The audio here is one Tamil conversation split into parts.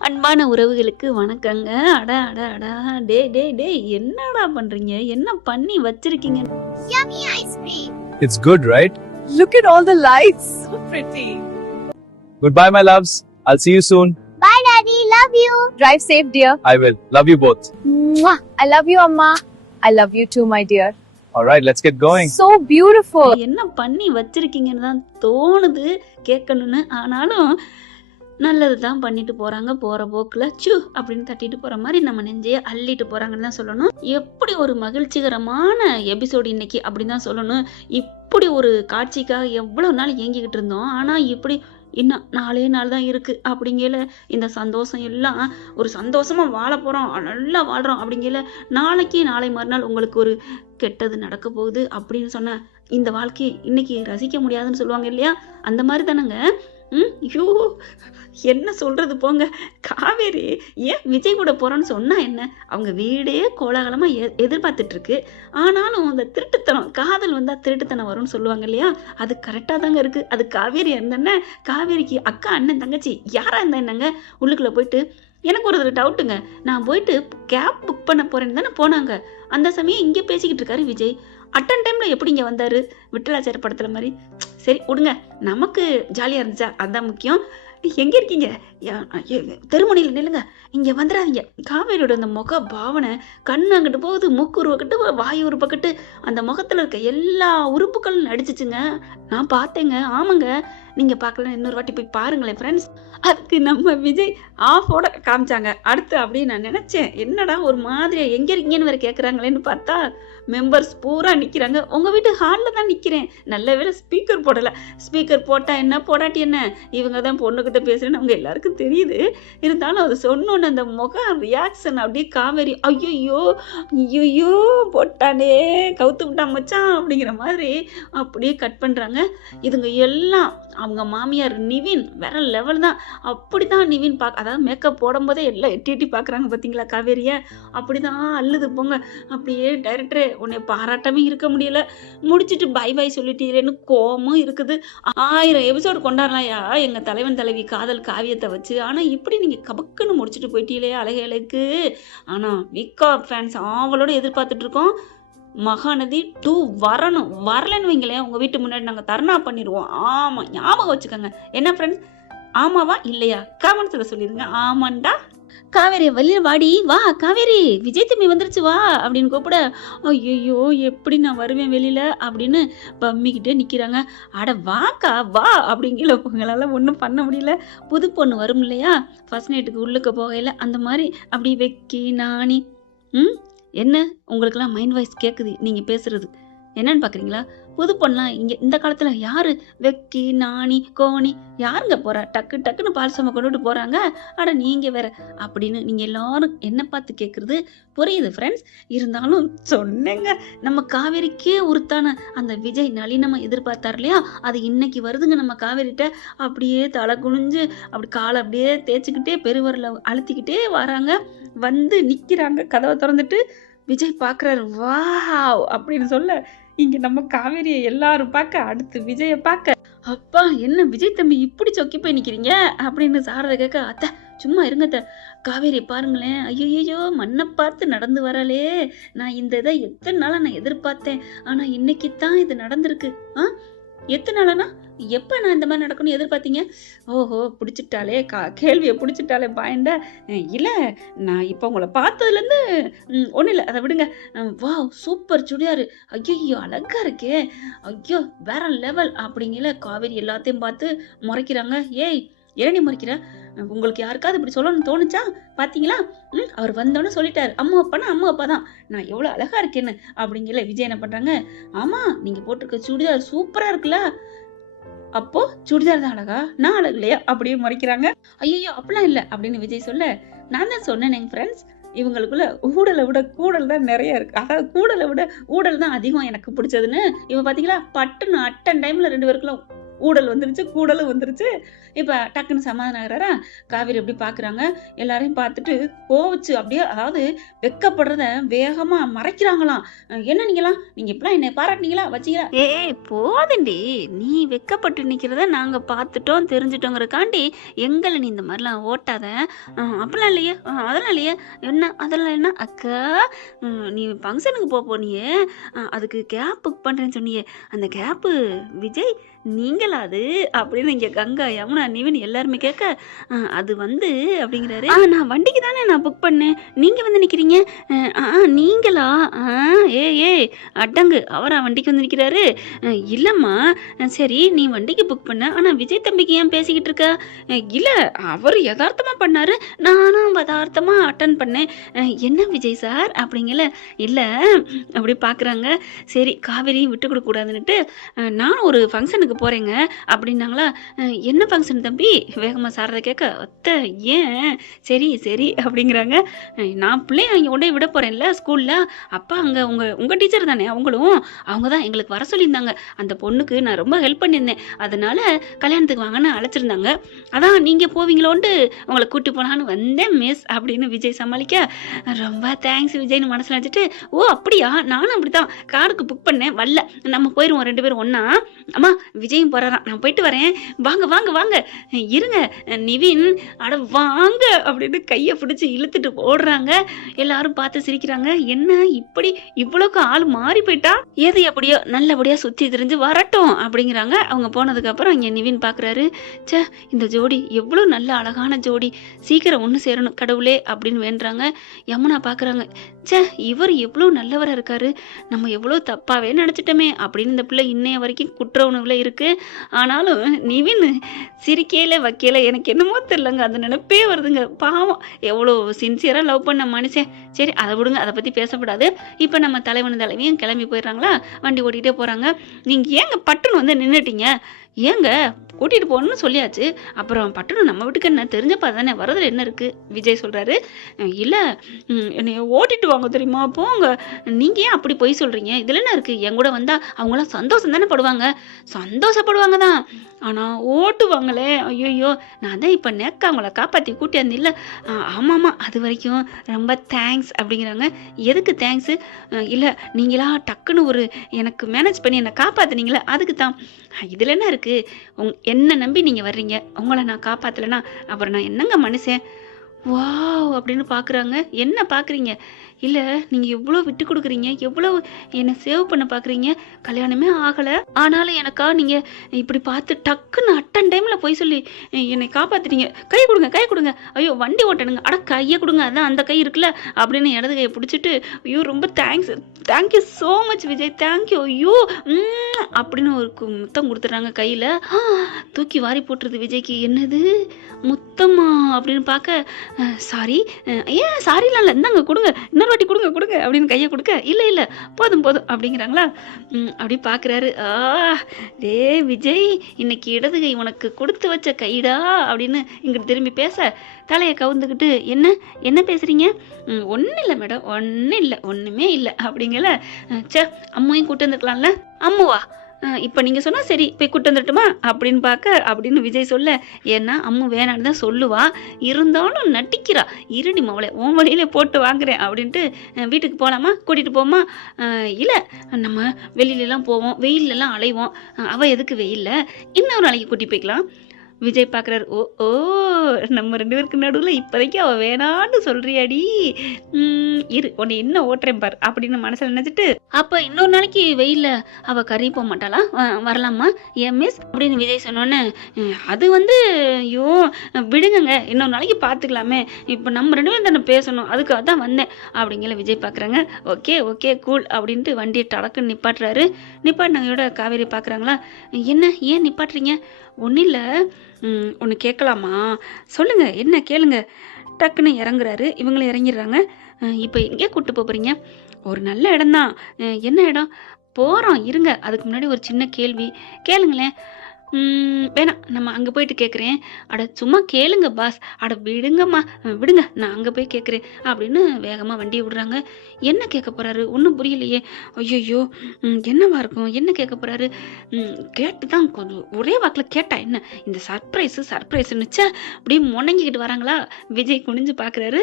அன்பான உறவுகளுக்கு வணக்கங்க. அட அட அடா! டே என்னடா பண்றீங்க? என்ன பண்ணி வச்சிருக்கீங்க? Yummy ice cream. It's good, right? Look at all the lights. So pretty. Goodbye, my loves. I'll see you soon. Bye, Daddy. Love you. Drive safe, dear. I will. Love you both. Mwah. I love you, Amma. I love you too, my dear. All right, let's get going. So beautiful. என்ன பண்ணி வச்சிருக்கீங்கன்னு தான் தோணுது கேட்கணும்னு. ஆனாலும் நல்லது தான் பண்ணிட்டு போறாங்க. போற போக்குல அப்படின்னு தட்டிட்டு போற மாதிரி நம்ம நெஞ்சைய அள்ளிட்டு போறாங்கன்னு தான் சொல்லணும். எப்படி ஒரு மகிழ்ச்சிகரமான எபிசோடு இன்னைக்கு அப்படின்னு தான் சொல்லணும். இப்படி ஒரு காட்சிக்காக எவ்வளவு நாள் ஏங்கிக்கிட்டு இருந்தோம். ஆனா இப்படி இன்னும் 4 நாள் தான் இருக்கு அப்படிங்கல இந்த சந்தோஷம் எல்லாம் ஒரு சந்தோஷமா வாழ போறோம், நல்லா வாழ்றோம் அப்படிங்கல நாளை மறுநாள் உங்களுக்கு ஒரு கெட்டது நடக்க போகுது அப்படின்னு சொன்ன இந்த வாழ்க்கையை இன்னைக்கு ரசிக்க முடியாதுன்னு சொல்லுவாங்க இல்லையா, அந்த மாதிரி தானங்க. ஐயோ என்ன சொல்றது போங்க. காவேரி ஏன் விஜய் கூட போறோன்னு சொன்னா என்ன, அவங்க வீடே கோலாகலமா எதிர்பார்த்துட்டு இருக்கு. ஆனாலும் அந்த திருட்டுத்தனம், காதல் வந்தா திருட்டுத்தனம் வரும்னு சொல்லுவாங்க இல்லையா, அது கரெக்டா தாங்க இருக்கு. அது காவேரி இருந்தானே, காவேரிக்கு அக்கா அண்ணன் தங்கச்சி யாரா இருந்தா என்னங்க. உள்ளுக்குள்ள போயிட்டு எனக்கு ஒரு டவுட்டுங்க, நான் போயிட்டு கேப் புக் பண்ண போறேன்னு தானே போனாங்க. அந்த சமயம் இங்கே பேசிக்கிட்டு இருக்காரு விஜய். அட்டன் டைம்ல எப்படி இங்க வந்தாரு, விட்டலாச்சார படத்துல மாதிரி. சரி விடுங்க, நமக்கு ஜாலியா இருந்துச்சா அதான் முக்கியம். எங்க இருக்கீங்க? தெருமுனையில் நில்லுங்க, இங்க வந்துடாதீங்க. காவேரியோட அந்த முக பாவனை, கண்ணு அங்கிட்டு போகுது, மூக்கு ஒரு பக்கட்டு, வாயு ஒரு பக்கட்டு, அந்த முகத்துல இருக்க எல்லா உறுப்புகளும் நடிச்சிச்சுங்க. நான் பார்த்தேங்க. ஆமாங்க, நீங்க பார்க்கல, இன்னொரு வாட்டி போய் பாருங்களேன் ஃப்ரெண்ட்ஸ். அதுக்கு நம்ம விஜய் ஆஃபோட காமிச்சாங்க. அடுத்து அப்படின்னு நான் நினைச்சேன், என்னடா ஒரு மாதிரியா எங்க இருக்கீங்கன்னு வேற கேட்குறாங்களேன்னு பார்த்தா மெம்பர்ஸ் பூரா நிற்கிறாங்க. உங்கள் வீட்டு ஹாலில் தான் நிற்கிறேன். நல்ல வேலை ஸ்பீக்கர் போடலை. ஸ்பீக்கர் போட்டால் என்ன போடாட்டி என்ன, இவங்க தான் பொண்ணுக்கிட்ட பேசுகிறேன்னு அவங்க எல்லாருக்கும் தெரியுது. இருந்தாலும் அது சொன்னோன்னு அந்த முகம் ரியாக்ஷன் அப்படியே காவேரி ஐயோ போட்டானே கவுத்து விட்டான் மச்சான் அப்படிங்கிற மாதிரி அப்படியே கட் பண்ணுறாங்க. இதுங்க எல்லாம் அவங்க மாமியார் நிவின் வேற லெவல் தான். அப்படி தான் நிவின் அதாவது மேக்கப் போடும்போதே எல்லாம் எட்டி பார்க்குறாங்க பார்த்தீங்களா காவேரியை. அப்படி தான் அள்ளுது போங்க. அப்படியே டைரக்டரே உன்னை பாராட்டமே இருக்க முடியல, முடிச்சுட்டு பை பை சொல்லிட்டீங்களேன்னு கோமும் இருக்குது. 1000 எபிசோடு கொண்டாடலாம்யா எங்கள் தலைவன் தலைவி காதல் காவியத்தை வச்சு. ஆனால் இப்படி நீங்கள் கபக்குன்னு முடிச்சுட்டு போயிட்டீங்களே அழகு. ஆனால் விக்கா ஃபேன்ஸ் ஆவலோட எதிர்பார்த்துட்டு இருக்கோம். மகாநதி 2 வரலன்னு வைங்களேன், உங்கள் வீட்டு முன்னாடி நாங்கள் தர்ணா பண்ணிடுவோம். ஆமாம், ஞாபகம் வச்சுக்கோங்க. என்ன ஃப்ரெண்ட்ஸ், ஆமாவா இல்லையா கமெண்ட்ஸில் சொல்லிடுங்க. ஆமாண்டா. காவேரி வெளியில வாடி, வா காவேரி, விஜய் தம்பி வந்துருச்சு வா அப்படின்னு கூப்பிட, ஐயோ எப்படி நான் வருவேன் வெளியில அப்படின்னு பம்மிக்கிட்டே நிற்கிறாங்க. அட வாக்கா வா அப்படிங்கிற உங்களால் ஒன்றும் பண்ண முடியல. புது பொண்ணு வரும் இல்லையா ஃபர்ஸ்ட் நைட்டுக்கு உள்ளுக்க போகையில், அந்த மாதிரி அப்படி வெக்கி நாணி. என்ன உங்களுக்கெல்லாம் மைண்ட் வாய்ஸ் கேட்குது நீங்கள் பேசுறது என்னன்னு பார்க்குறீங்களா? புது பொண்ணலாம் இங்கே இந்த காலத்தில் யார் வெக்கி நாணி கோணி யாருங்க போகிறா, டக்குன்னு பால் சம கொண்டுட்டு போகிறாங்க. அட நீங்கள் வேற அப்படின்னு நீங்கள் எல்லாரும் என்ன பார்த்து கேட்குறது புரியுது ஃப்ரெண்ட்ஸ். இருந்தாலும் சொன்னேங்க, நம்ம காவேரிக்கே உருத்தான அந்த விஜய் நளினமாக எதிர்பார்த்தார் இல்லையா, அது இன்னைக்கு வருதுங்க நம்ம காவேரிட்ட. அப்படியே தலை குனிஞ்சு அப்படி காலை அப்படியே தேய்ச்சிக்கிட்டே பெருவரில் அழுத்திக்கிட்டே வராங்க. வந்து நிற்கிறாங்க கதவை திறந்துட்டு. விஜய் பார்க்குறாரு, வாவ் அப்படின்னு சொல்ல, இங்கே நம்ம காவேரியை எல்லாரும் பார்க்க, அடுத்து விஜயை பார்க்க, அப்பா என்ன விஜய் தம்பி இப்படி சொக்கி போய் நிற்கிறீங்க அப்படின்னு சாரதை கேட்க, அத்தை சும்மா இருங்கத்த, காவேரி பாருங்களேன், ஐயோ மண்ணை பார்த்து நடந்து வரலே, நான் இந்த இதை எத்தனை நாளாக நான் எதிர்பார்த்தேன், ஆனால் இன்னைக்கு தான் இது நடந்திருக்கு. எத்தனை நாளானா எப்போ நான் இந்த மாதிரி நடக்கணும்னு எதிர்பார்த்தீங்க? ஓஹோ பிடிச்சிட்டாலே கேள்வியை பிடிச்சிட்டாலே பாயண்ட. இல்லை நான் இப்போ உங்களை பார்த்ததுலேருந்து ஒன்றும் இல்லை, அதை விடுங்க. வா சூப்பர் சுடியாரு, ஐயோ அழகா இருக்கே, ஐயோ வேற லெவல் அப்படிங்கல காவேரி எல்லாத்தையும் பார்த்து முறைக்கிறாங்க. ஏய் ஏனி முறைக்கிற, உங்களுக்கு யாருக்காவது இப்படி சொல்லணும்னு தோணுச்சா? பார்த்தீங்களா, அவர் வந்தோன்னு சொல்லிட்டாரு, அம்மா அப்பானா அம்மா அப்பா தான், நான் எவ்வளோ அழகா இருக்கேன்னு அப்படிங்கல. விஜய் என்ன பண்ணுறாங்க, ஆமாம் நீங்கள் போட்டிருக்க சுடிதார் சூப்பராக இருக்குல்ல, அப்போ சுடிதார் தான் அழகா, நான் அழகு இல்லையா அப்படியே முறைக்கிறாங்க. ஐயோ அப்படிலாம் இல்லை அப்படின்னு விஜய் சொல்ல, நான் தான் சொன்னேன் எங்க ஃப்ரெண்ட்ஸ், இவங்களுக்குள்ள ஊடலை விட கூடல் தான் நிறைய இருக்கு, அதாவது கூடலை விட ஊடல் தான் அதிகம் எனக்கு பிடிச்சதுன்னு. இவன் பார்த்தீங்களா பட்டுன்னு அட்டன் டைம்ல 2 பேருக்குள்ள ஊடல் வந்துருச்சு, கூடலும் வந்துருச்சு. இப்ப டக்குன்னு சமாதானம் ஆகுறாரா? காவேரி எப்படி பாக்குறாங்க, எல்லாரையும் பார்த்துட்டு கோவிச்சு அப்படியே, அதாவது வெக்கப்படுறத வேகமா மறைக்கிறாங்களாம். என்ன நீங்க இப்பெல்லாம் என்னை பாராட்டினீங்களா வச்சீங்களா? ஏய் போதுண்டி, நீ வெக்கப்பட்டு நிக்கிறத நாங்க பார்த்துட்டோம் தெரிஞ்சுட்டோங்கிறக்காண்டி எங்களை நீ இந்த மாதிரிலாம் ஓட்டாத. அப்படிலாம் இல்லையே, அதெல்லாம் இல்லையே. என்ன அதெல்லாம் என்ன அக்கா, நீ ஃபங்க்ஷனுக்கு போனியே, அதுக்கு கேப் புக் பண்றேன்னு சொன்னியே, அந்த கேப்பு விஜய் நீங்களா அது அப்படின்னு இங்க கங்கா, யமுனா, நிவின் எல்லாருமே கேட்க, அது வந்து அப்படிங்கிறாரு. நான் வண்டிக்கு தானே நான் புக் பண்ணேன், நீங்க வந்து நிக்கிறீங்க. நீங்களா? ஏ அடங்கு, அவரா வண்டிக்கு வந்து நிக்கிறாரு? இல்லம்மா, சரி நீ வண்டிக்கு புக் பண்ண, ஆனா விஜய் தம்பிக்கு ஏன் பேசிக்கிட்டு இருக்க? இல்ல, அவர் யதார்த்தமா பண்ணாரு, நானும் யதார்த்தமா அட்டன் பண்ணேன். என்ன விஜய் சார் அப்படிங்கல. இல்ல அப்படி பாக்குறாங்க. சரி காவேரியும் விட்டு கொடுக்க கூடாதுன்னுட்டு, நான் ஒரு ஃபங்க்ஷனுக்கு போறேங்க அப்படின்னாங்களா. என்ன ஃபங்க்ஷன் தம்பி வேகமா சாரதை கேட்க, அத்தை ஏன்? சரி சரி அப்படிங்கிறாங்க. நான் பிள்ளைய அங்கே கொண்டே விட போறேன்ல ஸ்கூல்ல, அப்பா அங்க உங்க டீச்சர் தானே அவங்களும், அவங்க தான் எங்களுக்கு வர சொல்லியிருந்தாங்க. அந்த பொண்ணுக்கு நான் ரொம்ப ஹெல்ப் பண்ணியிருந்தேன், அதனால கல்யாணத்துக்கு வாங்கன்னு அழைச்சிருந்தாங்க. அதான் நீங்க போவீங்களோன்ட்டு உங்களை கூட்டி போலான்னு வந்தேன் மிஸ் அப்படின்னு விஜய் சமாளிக்க, ரொம்ப தேங்க்ஸ் விஜய்னு மனசுல வச்சுட்டு, ஓ அப்படியா, நானும் அப்படித்தான் காருக்கு புக் பண்ணேன், வரல, நம்ம போயிருவோம் 2 பேரும் ஒன்னா. அம்மா விஜயும் போறாராம், நான் போயிட்டு வரேன், வாங்க வாங்க வாங்க. இருங்க நிவின், அட வாங்க அப்படின்னு கையை பிடிச்சி இழுத்துட்டு ஓடுறாங்க. எல்லாரும் பார்த்து சிரிக்கிறாங்க. என்ன இப்படி இவ்வளவுக்கு ஆள் மாறி போயிட்டா, எது எப்படியோ நல்லபடியா சுத்தி திரிஞ்சு வரட்டும் அப்படிங்கிறாங்க. அவங்க போனதுக்கு அப்புறம் இங்க நிவின் பாக்குறாரு, சே இந்த ஜோடி எவ்வளவு நல்ல அழகான ஜோடி, சீக்கிரம் ஒண்ணு சேரணும் கடவுளே அப்படின்னு வேண்டுறாங்க. யமுனா பாக்குறாங்க, சே இவர் எவ்வளவு நல்லவரா இருக்காரு, நம்ம எவ்வளவு தப்பாவே நினைச்சிட்டோமே அப்படின்னு இந்த பிள்ளை இன்னைய வரைக்கும் குற்ற உணவுல இருக்கு. ஆனாலும் நிவின் சிரிக்கையில வைக்கல, எனக்கு என்னமோ தெரியலங்க, அந்த நினைப்பே வருதுங்க. பாவம் எவ்வளோ சின்சியரா லவ் பண்ண மனுஷன். சரி அதை விடுங்க, அதை பத்தி பேசக்கூடாது. இப்ப நம்ம தலைவன் தலைவியும் கிளம்பி போயிடுறாங்களா, வண்டி ஓட்டிகிட்டே போறாங்க. நீங்க ஏங்க பட்டுன்னு வந்து நின்னுட்டீங்க, ஏங்க கூட்டிட்டு போகணும்னு சொல்லியாச்சு, அப்புறம் பட்டுன்னு நம்ம வீட்டுக்கு என்ன தெரிஞ்சப்பா தானே, வரதுல என்ன இருக்கு விஜய் சொல்றாரு. இல்ல என்னைய ஓட்டிட்டு வாங்க தெரியுமா, போங்க, நீங்க ஏன் அப்படி போய் சொல்றீங்க, இதுல என்ன இருக்கு, என் கூட வந்தா அவங்களாம் சந்தோஷம் தானே படுவாங்க, சந்தோஷப்படுவாங்க தான், ஆனா ஓட்டுவாங்களே, ஐயோ நான் தான் இப்ப நேக்க அவங்கள காப்பாத்தி கூட்டியாந்து இல்ல. ஆமாமா அது வரைக்கும் ரொம்ப தேங்க்ஸ் அப்படிங்கிறாங்க. எதுக்கு தேங்க்ஸ்? இல்ல நீங்களா டக்குன்னு ஒரு எனக்கு மேனேஜ் பண்ணி என்னை காப்பாத்துனீங்களே அதுக்கு தான். இதுல என்ன இருக்கு, என்ன நம்பி நீங்க வர்றீங்க, உங்களை நான் காப்பாத்தலைன்னா அப்புறம் நான் என்னங்க மனுஷன். வாவ் அப்படின்னு பாக்குறாங்க. என்ன பாக்குறீங்க? இல்ல நீங்க எவ்வளவு விட்டு கொடுக்குறீங்க, எவ்வளவு என்னை சேவ் பண்ண பாக்குறீங்க, கல்யாணமே ஆகல ஆனாலும் எனக்கா நீங்க இப்படி பார்த்து டக்குன்னு அட்டன் டைம்ல போய் சொல்லி என்னை காப்பாத்துறீங்க. கை கொடுங்க கை கொடுங்க, ஐயோ வண்டி ஓட்டணுங்க, அட கையை கொடுங்க, அதான் அந்த கை இருக்குல்ல அப்படின்னு இடது கையை பிடிச்சிட்டு, ஐயோ ரொம்ப thanks, thank you so much Vijay, thank you, ஐயோ அப்படின்னு ஒரு முத்தம் கொடுத்துட்றாங்க கையில. தூக்கி வாரி போட்டுருது விஜய்க்கு. என்னது முத்தமா அப்படின்னு பார்க்க, சாரி, ஏன் சாரிலாம் இல்லை, இந்தாங்க கொடுங்க, இன்னொரு வாட்டி கொடுங்க கொடுங்க அப்படின்னு கையை கொடுக்க, இல்லை இல்லை போதும் போதும் அப்படிங்கிறாங்களா. அப்படி பார்க்குறாரு. டே விஜய், இன்னைக்கு இடது கை உனக்கு கொடுத்து வச்ச கைடா அப்படின்னு இங்கிட்டு திரும்பி பேச, தலையை கவுந்துக்கிட்டு, என்ன என்ன பேசுறீங்க? ஒன்றும் இல்லை மேடம், ஒன்றும் இல்லை, ஒன்றுமே இல்லை அப்படிங்கல. சே அம்மையும் கூட்டு வந்துருக்கலாம்ல. அம்முவா, இப்போ நீங்கள் சொன்னால் சரி போய் கூட்டு வந்துட்டுமா அப்படின்னு பார்க்க, அப்படின்னு விஜய் சொல்ல, ஏன்னா அம்மு வேணான்னு தான் சொல்லுவா, இருந்தாலும் நட்டிக்கிறா, இருடி மவளை உன் வழியில போட்டு வாங்குறேன் அப்படின்ட்டு, வீட்டுக்கு போகலாமா, கூட்டிகிட்டு போமா, இல்லை நம்ம வெளியிலலாம் போவோம், வெயிலெலாம் அலைவோம், அவள் எதுக்கு வெயிலில், இன்னொரு நாளைக்கு கூட்டி போய்க்கலாம். விஜய் பார்க்குறாரு, ஓ ஓ நம்ம 2 பேருக்கு நடுவில் இப்போதைக்கு அவள் வேணான்னு சொல்றியாடி, இரு உன்னை என்ன ஓட்டுறேன் பார் அப்படின்னு மனசில் நினச்சிட்டு, அப்போ இன்னொரு நாளைக்கு வெயிலில் அவள் கறி போக மாட்டாளா, வரலாமா ஏன் மிஸ் அப்படின்னு விஜய் சொன்னோன்னே, அது வந்து ஐயோ விடுங்க, இன்னொரு நாளைக்கு பார்த்துக்கலாமே, இப்போ நம்ம 2 பேரும் தானே பேசணும், அதுக்காக தான் வந்தேன் அப்படிங்கிற விஜய் பார்க்குறாங்க. ஓகே ஓகே கூல் அப்படின்ட்டு வண்டியை டடக்குன்னு நிப்பாட்டுறாரு. நிப்பாட்டினதையோட காவேரி பார்க்குறாங்களா, என்ன ஏன் நிப்பாட்டுறீங்க? ஒன்றும் இல்லை, ஒன்று கேட்கலாமா, சொல்லுங்க என்ன கேளுங்க. டக்குன்னு இறங்குறாரு, இவங்களும் இறங்கிடுறாங்க. இப்போ எங்கே கூப்பிட்டு போகிறீங்க? ஒரு நல்ல இடம்தான். என்ன இடம்? போகிறோம் இருங்க, அதுக்கு முன்னாடி ஒரு சின்ன கேள்வி கேளுங்களேன். வேணாம் நம்ம அங்கே போயிட்டு கேட்குறேன். அட சும்மா கேளுங்க பாஸ். அட விடுங்கம்மா, விடுங்க நான் அங்கே போய் கேட்குறேன் அப்படின்னு வேகமாக வண்டியை விடுறாங்க. என்ன கேட்க போறாரு ஒன்றும் புரியலையே. ஐயோ, என்னவா இருக்கும், என்ன கேட்க போறாரு? கேட்டு தான் கொஞ்சம் ஒரே வாக்கில் கேட்டா என்ன, இந்த சர்ப்ரைஸ்னுச்சா அப்படியே முணங்கிக்கிட்டு வராங்களா. விஜய் குனிஞ்சு பார்க்குறாரு.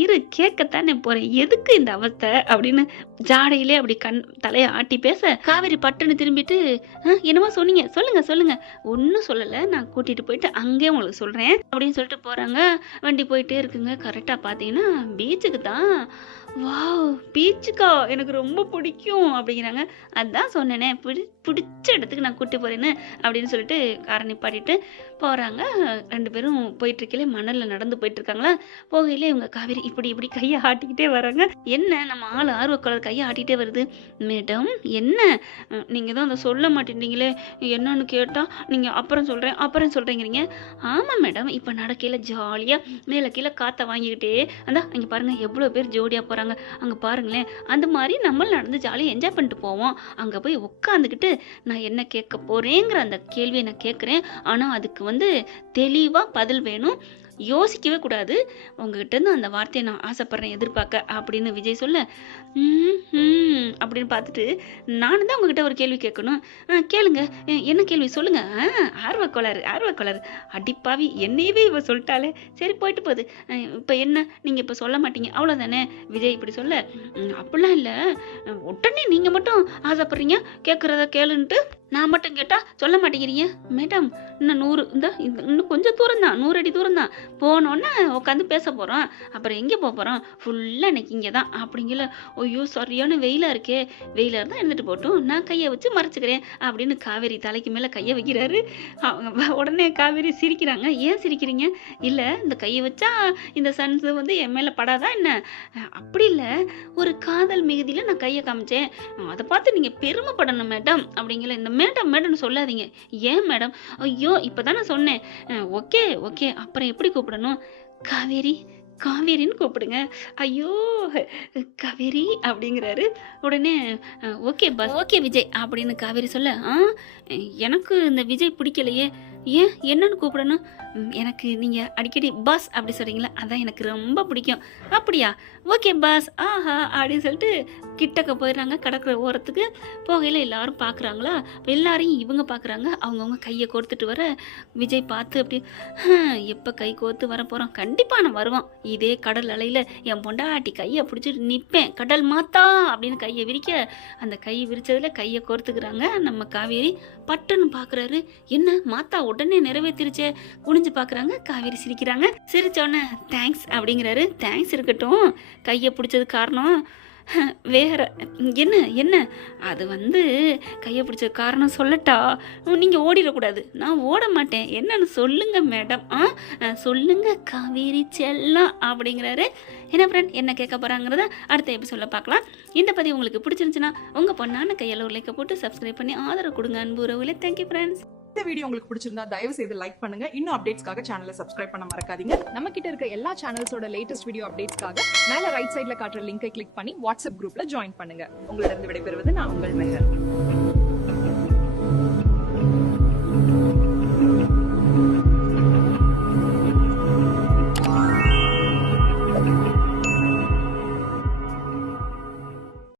இரு கேட்கத்தானே போறேன், எதுக்கு இந்த அவஸ்தை அப்படின்னு ஜாடையிலே அப்படி தலையை ஆட்டி பேச காவேரி பட்டுன்னு திரும்பிட்டு என்னமோ சொன்னீங்க, சொல்லுங்க. ஒன்றும் சொல்லலை, நான் கூட்டிட்டு போயிட்டு அங்கேயே உங்களுக்கு சொல்றேன் அப்படின்னு சொல்லிட்டு போறாங்க. வண்டி போயிட்டே இருக்குங்க. கரெக்டா பார்த்தீங்கன்னா பீச்சுக்கு தான். வாவ், பீச்சுக்கா, எனக்கு ரொம்ப பிடிக்கும் அப்படிங்கிறாங்க. அதான் சொன்னேனே, பிடிச்ச இடத்துக்கு நான் கூட்டி போறேன்னு அப்படின்னு சொல்லிட்டு காரை நிப்பாட்டிட்டு போறாங்க. 2 பேரும் போயிட்டு இருக்கலே மணல்ல நடந்து போயிட்டு இருக்காங்களா. போகையிலே இவங்க காவேரி இப்படி கையை ஆட்டிக்கிட்டே வராங்க. என்ன நம்ம ஆள் ஆர்வக்கலர் கையை ஆட்டிகிட்டே வருது. மேடம் என்ன, நீங்க தான் அதை சொல்ல மாட்டேன்றீங்களே, என்னன்னு கேட்டா நீங்க அப்புறம் சொல்றேங்கிறீங்க. ஆமா மேடம், இப்ப நடக்கையில ஜாலியா மேல கீழே காத்த வாங்கிக்கிட்டே அந்த அங்க பாருங்க எவ்வளவு பேர் ஜோடியா போறாங்க, அங்க பாருங்களேன். அந்த மாதிரி நம்ம நடந்து ஜாலியா என்ஜாய் பண்ணிட்டு போவோம். அங்க போய் உட்காந்துக்கிட்டு நான் என்ன கேட்க போறேங்கிற அந்த கேள்வியை நான் கேட்குறேன். ஆனா அதுக்கு தெளிவா பதில் வேணும், யோசிக்கவே கூடாது. உங்ககிட்ட இருந்து அந்த வார்த்தையை நான் ஆசைப்படுறேன், எதிர்பார்க்க அப்படின்னு விஜய் சொல்ல அப்படின்னு பார்த்துட்டு நானும் தான் உங்ககிட்ட ஒரு கேள்வி கேட்கணும். கேளுங்க, என்ன கேள்வி சொல்லுங்க. ஆர்வக்கோளாறு அடிப்பாவி, என்னையவே இவ சொல்லிட்டாலே. சரி போயிட்டு போகுது. இப்போ என்ன, நீங்க இப்போ சொல்ல மாட்டீங்க அவ்வளோதானே. விஜய் இப்படி சொல்ல, அப்படிலாம் இல்லை, உடனே நீங்க மட்டும் ஆசைப்படுறீங்க, கேட்குறத கேளுன்ட்டு நான் மட்டும் கேட்டா சொல்ல மாட்டேங்கிறீங்க. மேடம் இன்னும் 100 இன்னும் கொஞ்சம் தூரம் தான், 100 அடி தூரம் தான், போனோன்னே உட்காந்து பேச போகிறோம். அப்புறம் எங்கே போக போகிறோம், ஃபுல்லாக இன்னைக்கு இங்கே தான் அப்படிங்கல. ஐயோ சரியான வெயிலாக இருக்கே, வெயிலாக இருந்தால் இருந்துட்டு போட்டும், நான் கையை வச்சு மறைச்சிக்கிறேன் அப்படின்னு காவேரி தலைக்கு மேலே கையை வைக்கிறாரு. உடனே காவேரி சிரிக்கிறாங்க. ஏன் சிரிக்கிறீங்க? இல்லை, இந்த கையை வச்சா இந்த சன்ஸ் என் மேலே படாதா என்ன? அப்படி இல்லை, ஒரு காதல் மிகுதியில் நான் கையை காமிச்சேன், அதை பார்த்து நீங்கள் பெருமைப்படணும் மேடம் அப்படிங்கல. இந்த மேடம் சொல்லாதீங்க. ஏன் மேடம்? ஐயோ இப்பதானே சொன்னேன். ஓகே அப்புறம் எப்படி கூப்பிடணும்? காவேரின்னு கூப்பிடுங்க. ஐயோ காவேரி அப்படிங்கிறாரு. உடனே ஓகே விஜய் அப்படின்னு காவேரி சொல்ல, எனக்கு இந்த விஜய் பிடிக்கலையே. ஏன், என்னன்னு கூப்பிடணும்? எனக்கு நீங்க அடிக்கடி பாஸ் அப்படி சொல்றீங்களா, அதான் எனக்கு ரொம்ப பிடிக்கும். அப்படியா, ஓகே பாஸ், ஆஹா அப்படின்னு சொல்லிட்டு கிட்டக்க போயிடுறாங்க. கடற்கரை ஓரத்துக்கு போகையில் எல்லாரும் பார்க்குறாங்களா, எல்லாரையும் இவங்க பார்க்குறாங்க. அவங்கவுங்க கையை கோர்த்துட்டு வர விஜய் பார்த்து அப்படி, எப்போ கை கோர்த்து வர போகிறோம், கண்டிப்பாக நான் வருவோம். இதே கடல் அலையில் என் பொண்டாட்டி கையை பிடிச்சிட்டு நிற்பேன், கடல் மாத்தா அப்படின்னு கையை விரிக்க, அந்த கை விரிச்சதில் கையை கோர்த்துக்கிறாங்க. நம்ம காவேரி பட்டுன்னு பார்க்குறாரு. என்ன மாத்தா உடனே நிறைவேற்றிருச்சே. குனிஞ்சு பார்க்குறாங்க. காவேரி சிரிக்கிறாங்க. சிரிச்சோன்னே தேங்க்ஸ் அப்படிங்கிறாரு. தேங்க்ஸ் இருக்கட்டும், கையை பிடிச்சது காரணம் வேற என்ன அது கையை பிடிச்ச காரணம் சொல்லட்டா? நீங்கள் ஓடிடக்கூடாது. நான் ஓட மாட்டேன், என்னன்னு சொல்லுங்க மேடம். சொல்லுங்க காவேரி செல்லம் அப்படிங்கிறாரு. என்ன ஃப்ரெண்ட், என்ன கேட்க போகிறாங்கிறத அடுத்த எபிசோடில் பார்க்கலாம். இந்த பதிவு உங்களுக்கு பிடிச்சிருந்துச்சுன்னா உங்கள் பொண்ணான கையில் ஒரு லைக்கை போட்டு சப்ஸ்கிரைப் பண்ணி ஆதரவு கொடுங்க அன்பு உறவுகளே. Thank you friends. இந்த வீடியோ உங்களுக்கு பிடிச்சிருந்தா தயவு செய்து லைக் பண்ணுங்க. இன்னும் அப்டேட்ஸ்க்காக சேனலை சப்ஸ்கிரைப் பண்ண மறக்காதீங்க. நம்ம கிட்ட இருக்க எல்லா சேனல்ஸோட லேட்டஸ்ட் வீடியோ அப்டேட்ஸ்க்காக மேல ரைட் சைடுல காட்டுற லிங்கை கிளிக் பண்ணி வாட்ஸ்அப் குரூப்ல ஜாயின் பண்ணுங்க. உங்களிடம் விடைபெறுவது நான் உங்கள் மெஹர்.